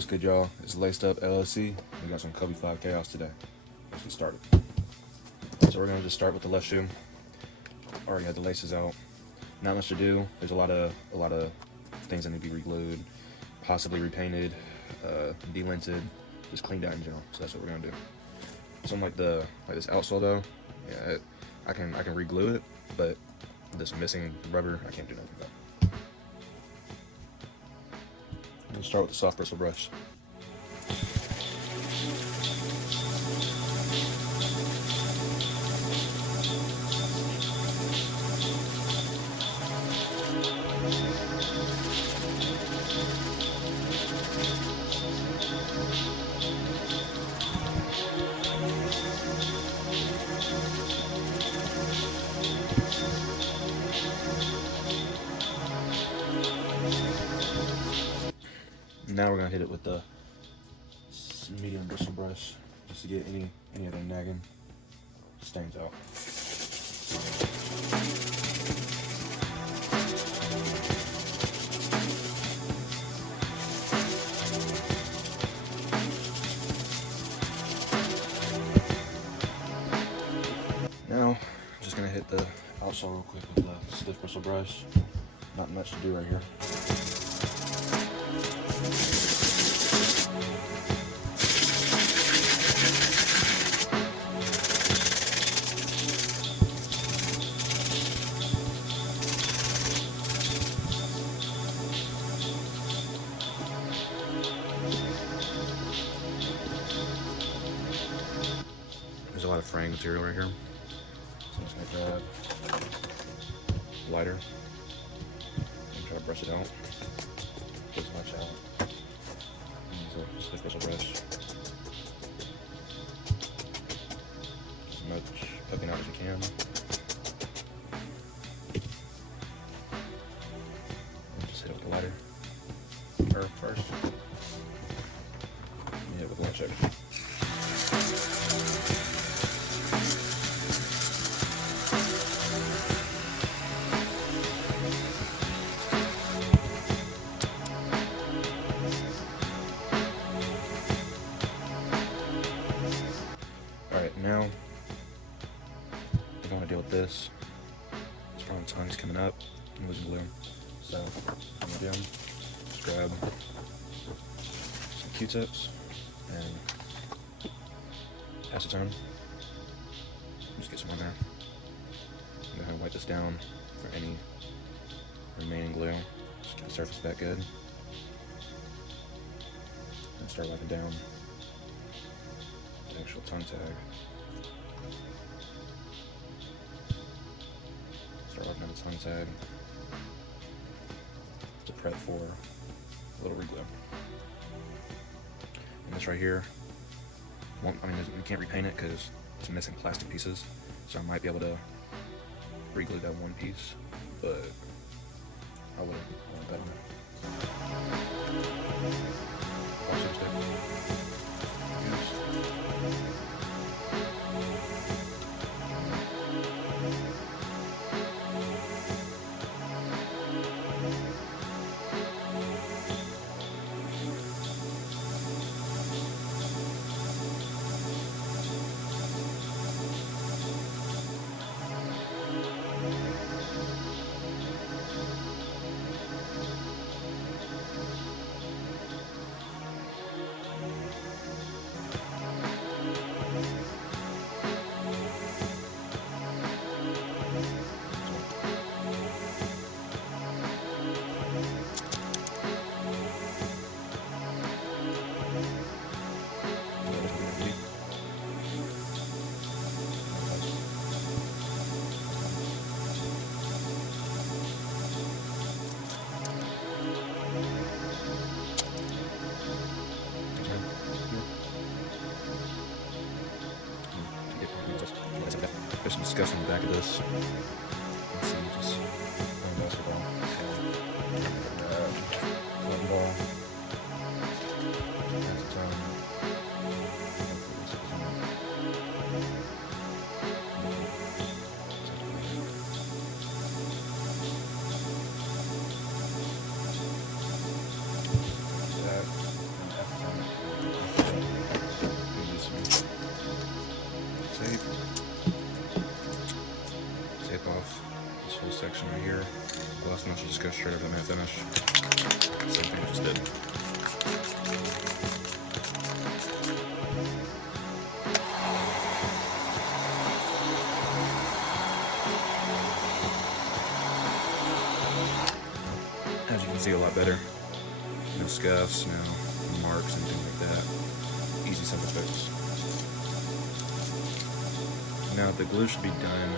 What's good, y'all? It's Laced Up LLC. We got some Kobe 5 Chaos today. Let's get started. So we're gonna just start with the left shoe. Already got the laces out. Not much to do. There's a lot of things that need to be reglued, possibly repainted, delinted, just cleaned out in general. So that's what we're gonna do. Something like this outsole though, yeah, I can reglue it, but this missing rubber, I can't do nothing about. We'll start with the soft bristle brush. Now we're gonna hit it with the medium bristle brush just to get any of the nagging stains out. Now, I'm just gonna hit the outsole real quick with the stiff bristle brush. Not much to do right here. There's a lot of fraying material right here, so I'm just gonna grab a lighter and try to brush it out. Get as much out. Use a stiff bristle brush. As much poking out as you can. And just hit it with the lighter. Or first, hit it with the light shaker. Alright, now we're going to deal with this. Strong tongues coming up and losing glue. So, what I'm going to do, just grab some Q-tips and acetone. Just get some on there. I'm going to wipe this down for any remaining glue. Just get the surface back good. And start wiping down the actual tongue tag. Start wiping down the tongue tag to prep for a little reglue. And this right here, you can't repaint it because it's missing plastic pieces, so I might be able to reglue that one piece, but I would have better. Washing stick. There's some discussion in the back of this. Let's see, just playing basketball. Cotton ball. Acetone. That. go straight over the matte finish. Same thing I just did. As you can see, a lot better. No scuffs, no marks, anything like that. Easy, simple fix. Now the glue should be done,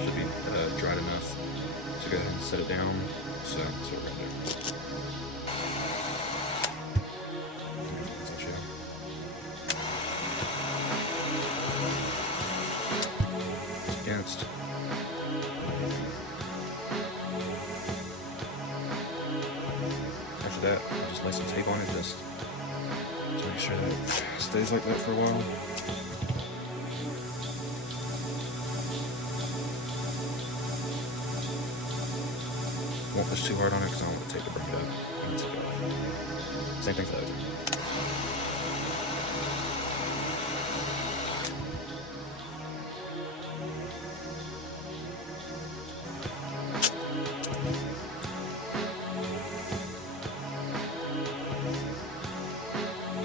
should be dried enough to go ahead and set it down. So that's what we're gonna do. Against. After that, I'll just lay some tape on it just to make sure that it stays like that for a while. Won't push too hard on it because I don't want the tape to break it up and take it off. Same thing for the other.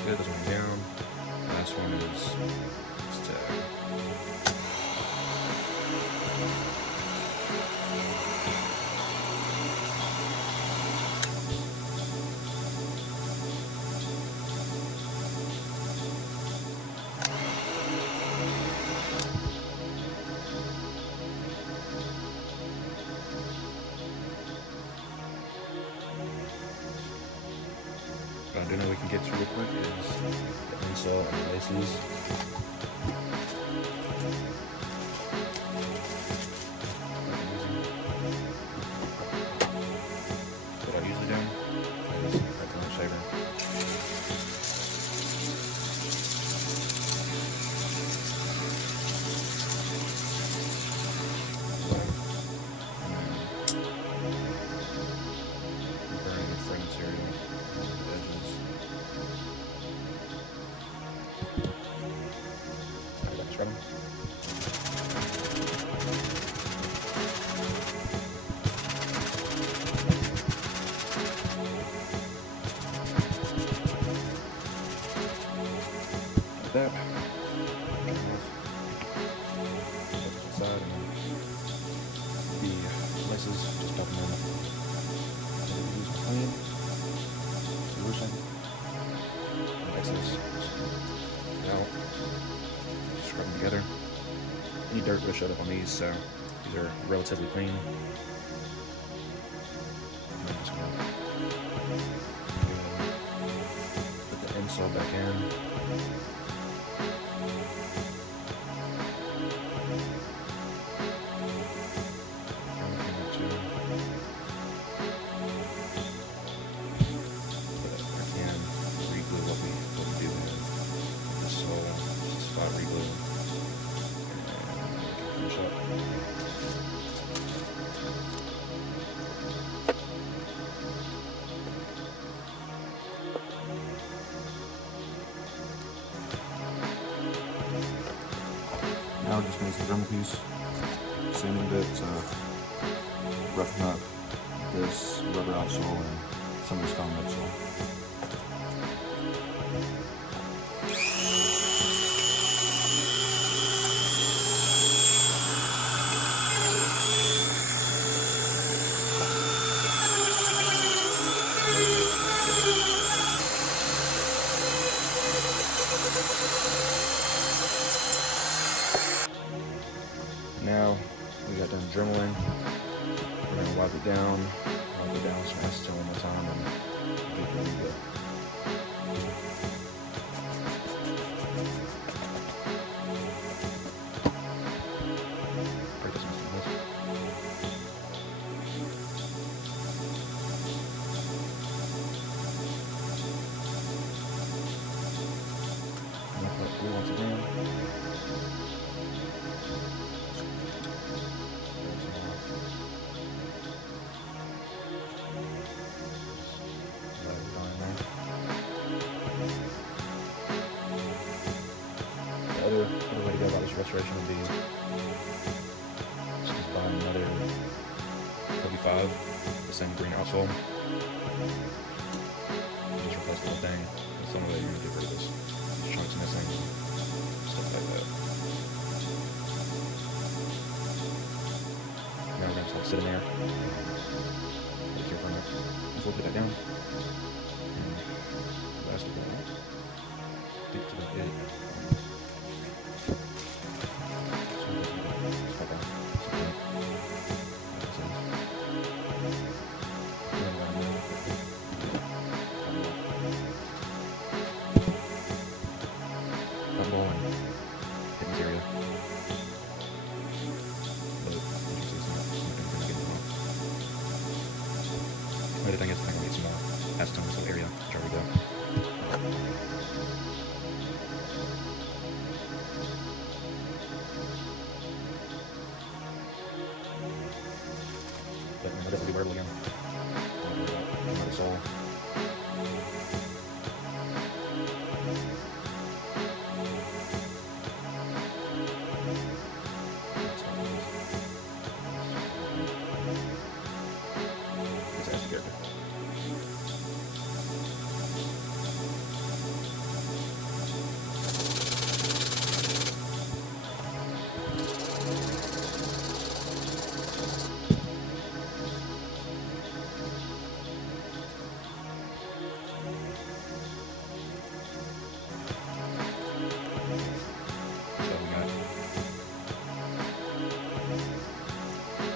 Good, this one down. Last one is just what I do know we can get to real quick is the insole and the laces. What I usually do is right the shaver. Burning the frame material on the edges. Scrub them. Like that. Put it aside and the laces, just pop them in. Use clean solution. And excess out. Scrub them together. Any dirt would have showed up on these, so these are relatively clean. And I'm just gonna put the insole back in. But I can reglue what we do have. The sole, spot reglue. Finish up. Now we're just going to use the Dremel piece, sanding bit to roughen up this rubber outsole and some of this foam midsole. Now we got done dremeling. We're going to wipe it down some acetone one more time and get it ready to go. Break this one. Glue once again. The other way to go about this restoration would be just buy another 35, the same green outsole. Just replace the whole thing. That's the only way you're gonna get rid of this. Chunks missing, stuff like that. Now we're gonna just let it sit in there. Let it cure for a minute. So we'll put that down. And last of all, I think that's about it. The thing is, I'm going to get some more acetone in this little area. Try to go. But I'll definitely be wearable again. Another sole.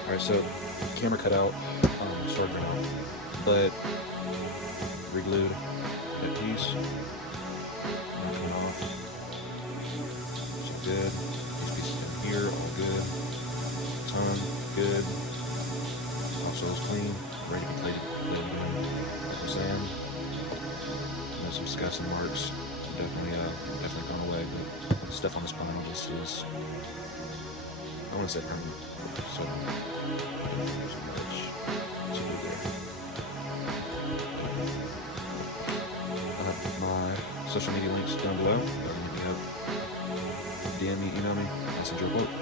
Alright, so camera cut out, started right out, but re-glued that piece, not coming off, so good, these pieces in here, all good, tone, good, also is clean, ready to be played again, like I was saying, there's some scuffs and marks, definitely gone away, but stuff on this panel just is, I want to say permanent, so there's much to do there. I have my social media links down below. If you hit me up, DM me, email me, I'll send you a quote.